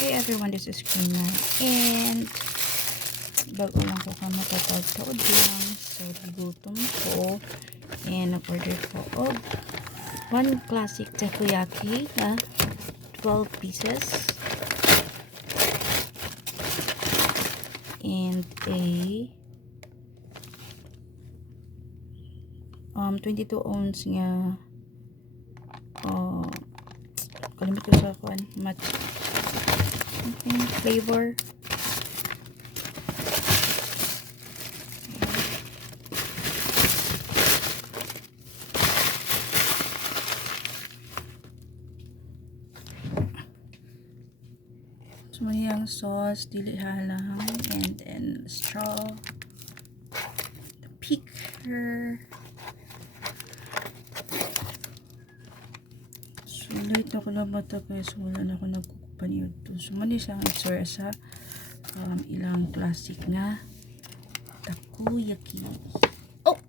Hey everyone, this is Krina and bago lang ko ka matatawad lang. So, gutom ko and nag-order ko of one classic takoyaki na 12 pieces and a 22 ounce nga kalimut ko sa match flavor. So, yung sauce, dili halang, and then straw, the picker. So, late na ko na bata kaya so wala na ako nagkukupan yun to. So, mani siyang isura sa ilang classic na takoyaki. Oh!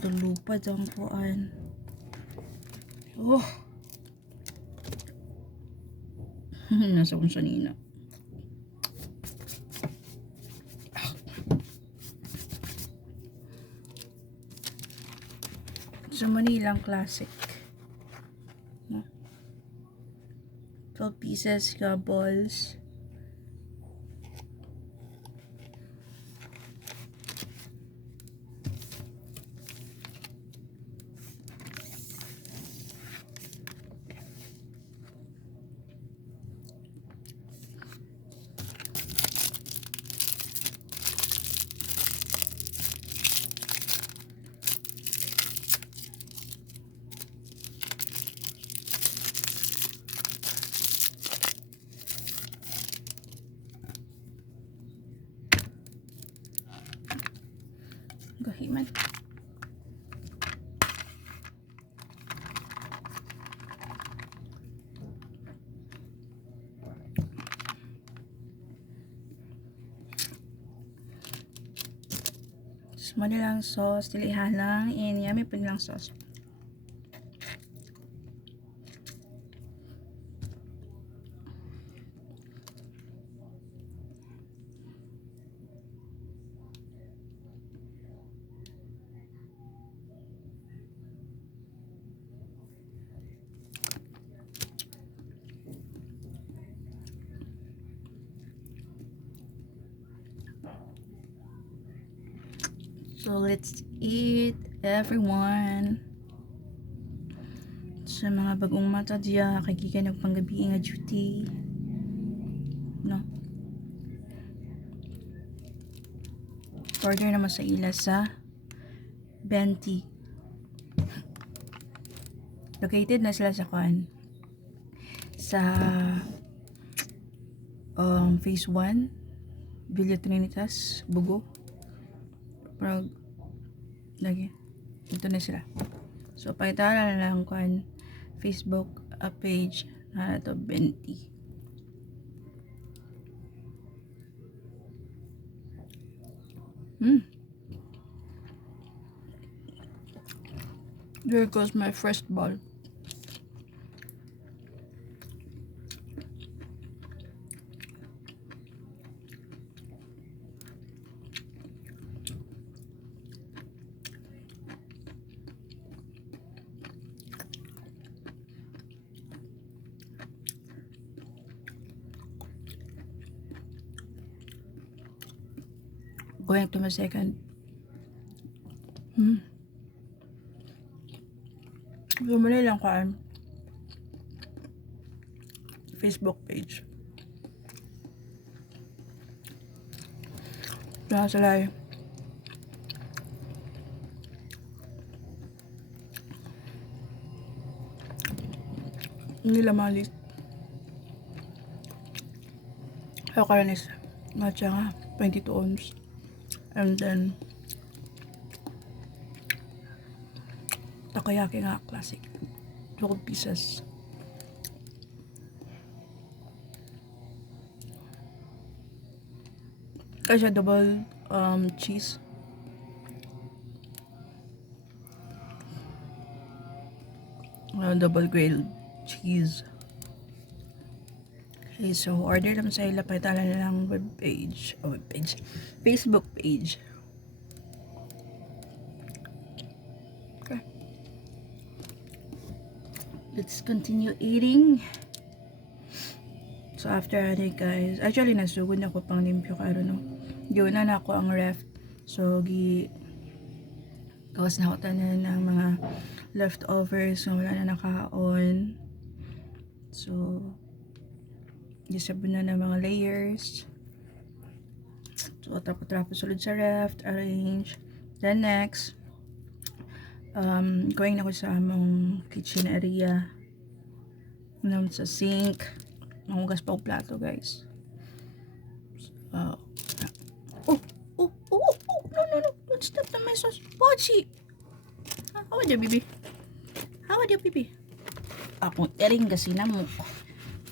Lupad ang puan. Nasa kong sanina. So, Manilang classic. 12 pieces ka balls. Gahiman. So, Manilang sauce, dilihan lang, and yummy po nilang sauce. So, let's eat, everyone. Sa mga bagong mata diya, kay gikan nagpanggabi nga duty. No? Order naman sa ila sa Benti. Located na sila sa sa phase 1 Villa Trinitas, Bugo. Pero lagi ito na sila. So pakitala na lang Facebook page na to Benti. There goes my first ball. Going to my second. Bumili lang Facebook page. Wala sila nila malis. Ako karanis. Matcha nga, 22 ounce. And then takoyaki nga classic, 12 pieces. Kasi double cheese. Double grilled cheese. Okay, so order lang sa ila, paitala na lang Facebook page. Okay. Let's continue eating. So after guys, actually nasugod na ko pang limpyo ka, I don't know. Yun na ako ang ref. So gawas na ako tanan ng mga leftovers, so wala na nakaon. So gisabon na ng mga layers. So tapos sulod sa ref, arrange. Then next, going na ko sa among kitchen area. Sa sink. Nangugas pa ang plato, guys. No. Don't stop the my sauce. Pochi! How are you, baby? How are you, baby? Akong ering kasi na mo.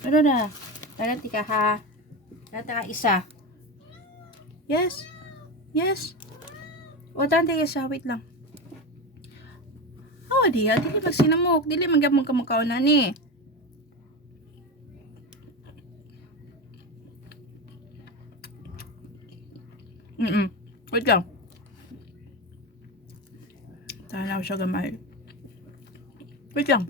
Ano na? Tanati ka, ha? Tanati ka isa. Yes? Yes? O, tanati ka isa. Wait lang. How are you? Dili magsinamok. Dili magyapong kamakaw na ni. Wait lang. Tanaw siya gamay. Wait lang.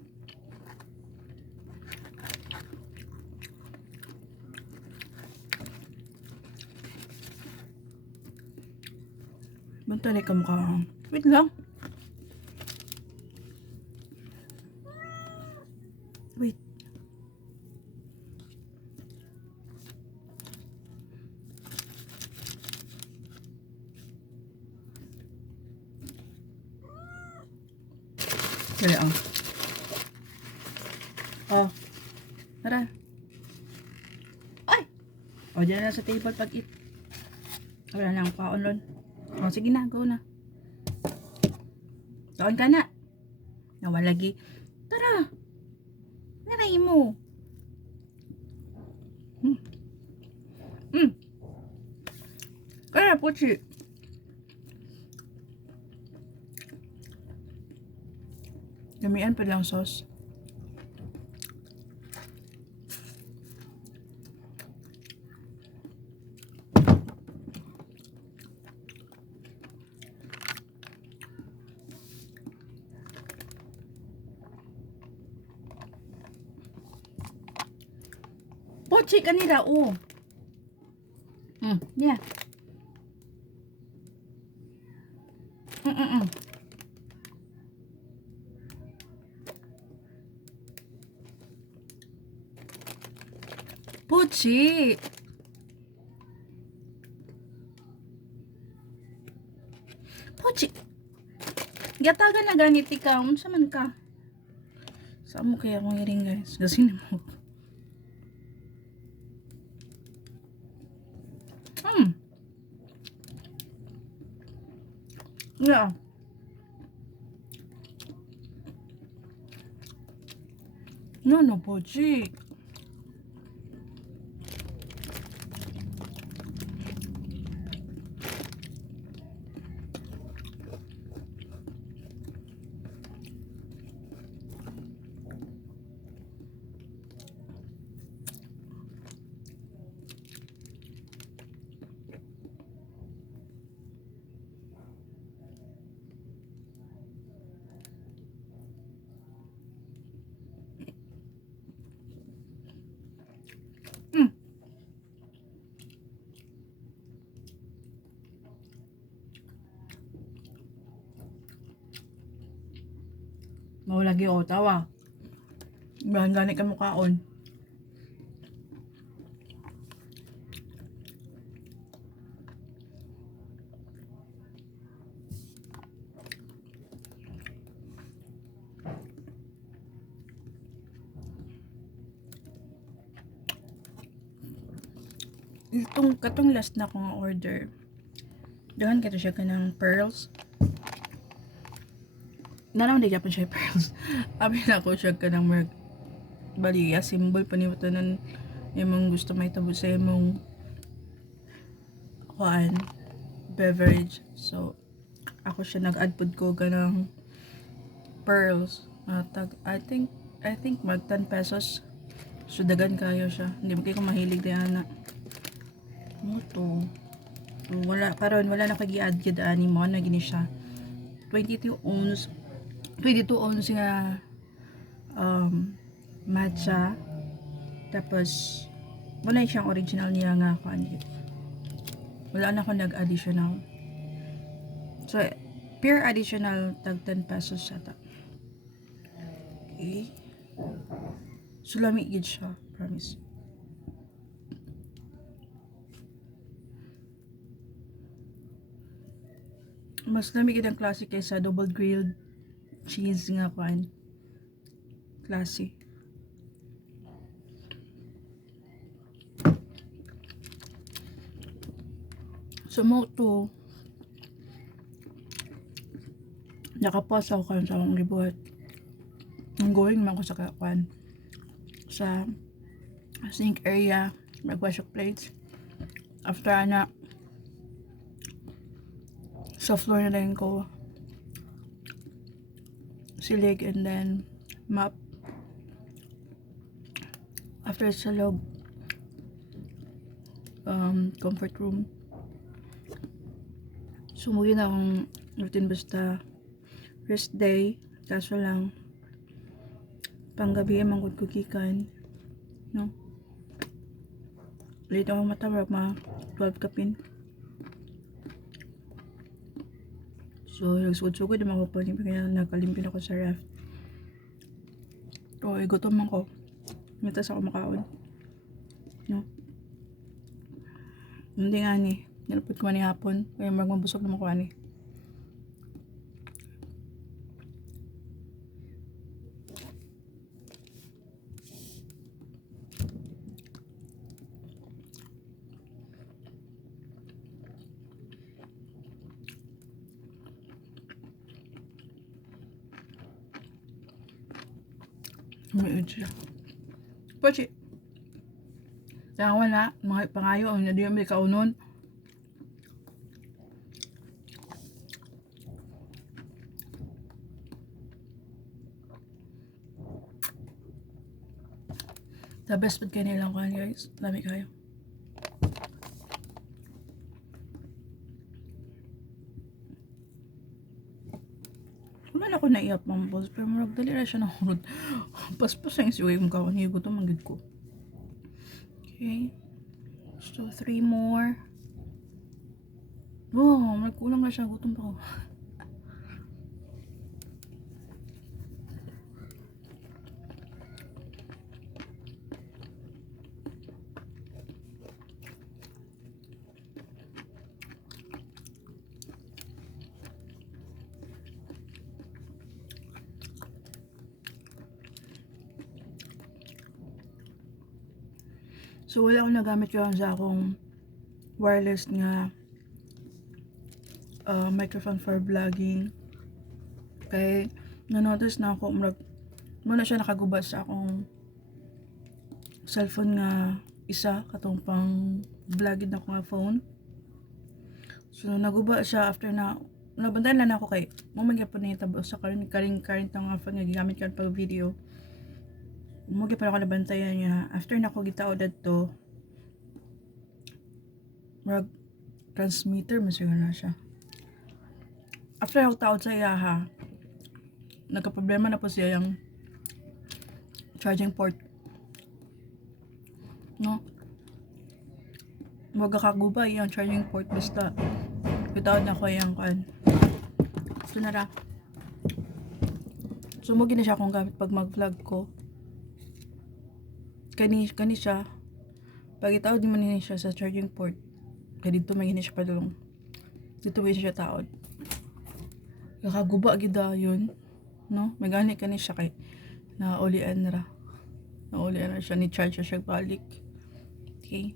Bantali ka mukha. Wait lang. Wait. Dali ang. Oh. Tara. Ay! O, dyan na sa table pag-eat. Wala na ang paon lon. O, sige na. Go na. Taon ka na. Nawalagi. Tara. Naray mo. Kaya, puchi. Damian pa lang sauce. Pochi kanila, oh. Yeah. Pochi. Pochi. Gatagan na ganit ikaw. Unsa man ka? Saan mo kaya akong iring, guys? Kasi na mo. Yeah. No, Pochi. Mawalagi o tawa. Bahan gani ka mukhaon. Katong last na kong order. Doon kato siya kanang pearls. Nalang di pa siya pearls. Abi na ko siya kanang baliya symbol panimutanan imong gusto may tabo sa imong kuan beverage. So ako siya nag-add pud ko kanang pearls. I think mag 10 pesos. So dagan kayo siya. Hindi mo kayo mahilig na ana. Mo to. So, wala na kagi-add gid ani mo na gini siya. 22 ounce nga matcha. Tapos wala siyang original niya nga kuan. Wala na ako nag-additional. So pure additional tag 10 pesos siya ta. Okay. So lami gid siya, promise. Mas lami gid ang klase kaysa double grilled cheese nga kuan. Klase. So mo to nakapasa ako kan sa akong gibuhat. Ang going man ko sa kuan sa sink area, magwash of plates. After ana sa floor na lang ko silig and then mop. After sa loob comfort room. Sumugi na akong routine basta rest day. Kaso lang panggabi man gud kukikan, no? Late ako matawag 12 kapin. So nagsugod-sugod naman ko pa kaya nakalimpin ako sa ref. O gutom man ko. Mitas ako makaon, no? Hindi nga ni nilapit ko man ni hapon kaya magmabusog naman ko ani. May siya. Pachi. Kaya wala, mga pangayo, na di may kaunon. The best pag kanilang kuhan guys. Lami kayo. Wala na ako naiyak mampos. Pero marag dali na siya nahurod. Paspas ang isiway kong kawan. Higo to manggid ko. Okay. So 3 more. Oh, magkulang na siya. Gutom pa ko. So wala akong nagamit yun sa akong wireless nga microphone for vlogging. Kaya na-notice na ako muna siya nakagubat sa akong cellphone nga isa katong pang vlogging ako nga phone. So naguba siya after na nabandayan lang ako kay mo magyapon na itabo sa current nga phone nga gigamit kan pag video. Umugi pa ako nabantayan niya. After na ako gitao dadto, marag transmitter masiguro na siya. After ako taod sa iya ha, nagka-problema na po siya yung charging port. No? Magkakaguba yung charging port basta. Gitao na ko yung kan. So nara. Sumugi na siya akong gamit pag mag-vlog ko. Kani siya pag itaod di man siya sa charging port kaya dito may siya padulong dito may siya taod kakaguba gida yun, no? May gani kani siya kay naulian ra siya ni charge siya balik. Okay,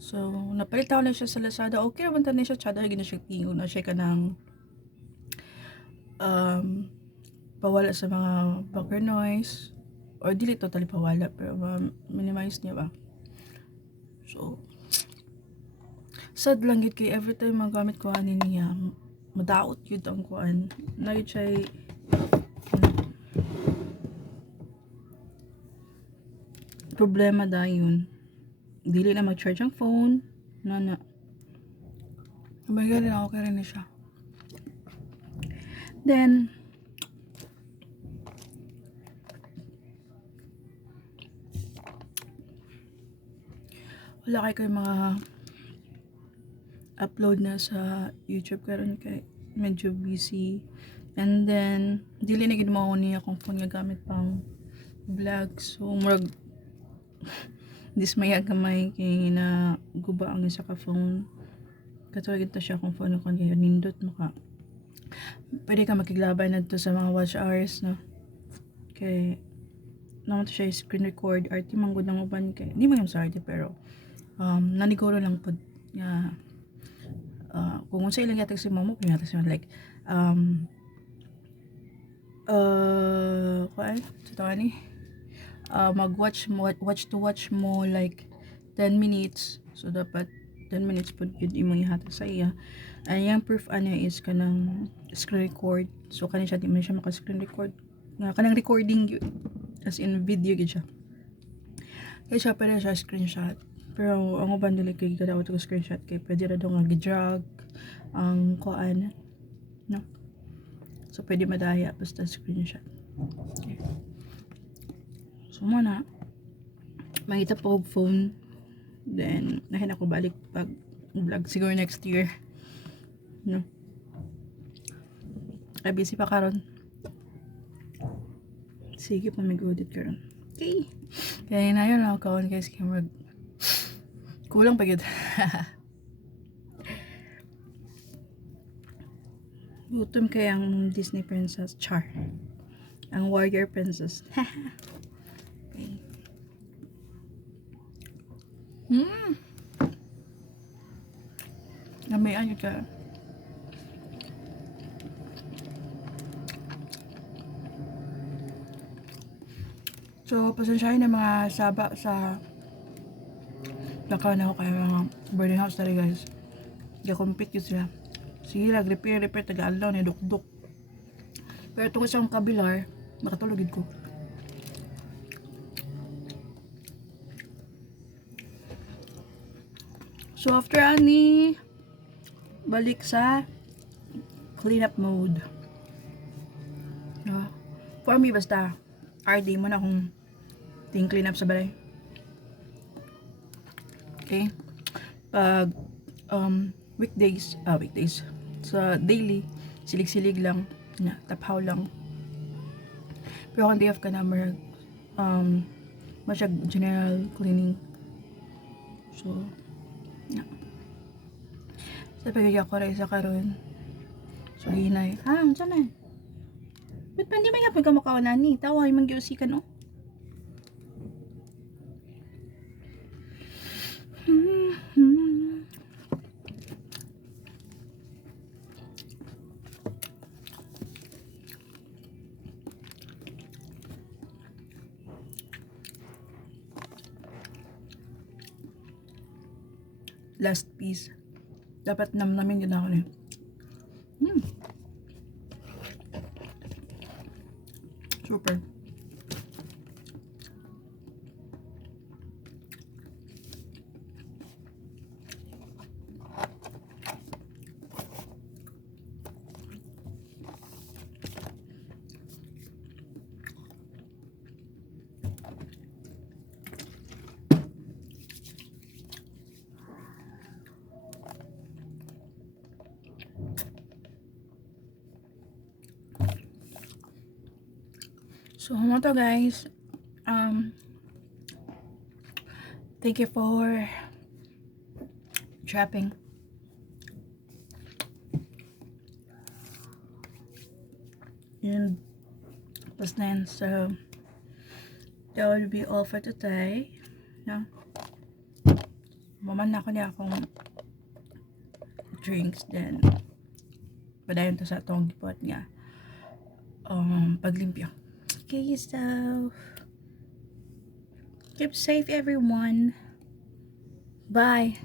so napalit ako na siya sa Lazada. Okay naman na siya tsada gina siya tingo na siya kanang pawala sa mga background noise or dili totally pawala pero minimize niya ba. So sad lang gid kay every time magamit ko ani niya madaot yun ang kuan na yun siya problema dayon dili na mag-charge ang phone na kumbaga rin ako rin na siya. Then wala kayo mga upload na sa YouTube karon kay medyo busy. And then dili na gid mao niya akong phone nga gamit pang vlog. So murag dismaya gamay kay na guba ang isa ka phone. Katulad ito siya kung phone ko kayo nindot mo ka. Pwede ka makiglaban na to sa mga watch hours no. Kay naman to siya screen record arti manggod ng uban kay di man sa arte pero naniguro lang pod nga kung unsa ilang yatag si mama pinatag si like kuan sa tawa ni mag-watch mo watch mo like 10 minutes so dapat 10 minutes pod yun imong ihatag sa iya and yung proof ano is kanang screen record so kanin siya di man siya maka screen record nga kanang recording yun as in video gid siya kaya siya pwede siya screenshot pero ang uban dili kay kadawat ko screenshot kay pwede ra daw nga gi-drag ang kuan no so pwede madaya basta screenshot okay. So muna mangita po og phone then nahin ako balik pag vlog siguro next year no ay busy pa karon sige pa may godit karon okay kaya na yun ako kawan guys kaya mag kulang pa gid gutom kaya ang Disney princess char ang warrior princess okay. Namay ano ka so pasensyahin na mga saba sa nakaw na ako kaya mga boarding house tali guys ga-compete yun sila sige lang repair taga-alaw na dukduk pero itong isang kabilar makatulogid ko so after ani balik sa clean up mode for me basta RD mo na kung ting clean up sa balay okay pag weekdays sa daily silig-silig lang na taphaw lang pero kung day off ka na marag masyag general cleaning so yeah sa pagkakya ko rin sa karon so hinay saan na ba't pa hindi may hapon ka makawanan ni tawa yung mangyusi ka no last piece dapat namnamin din ako niya super so ano to guys thank you for dropping and plus then so that will be all for today no maman na ako niya akong drinks then padayon to sa atong gipot nga paglimpyo okay so keep safe everyone bye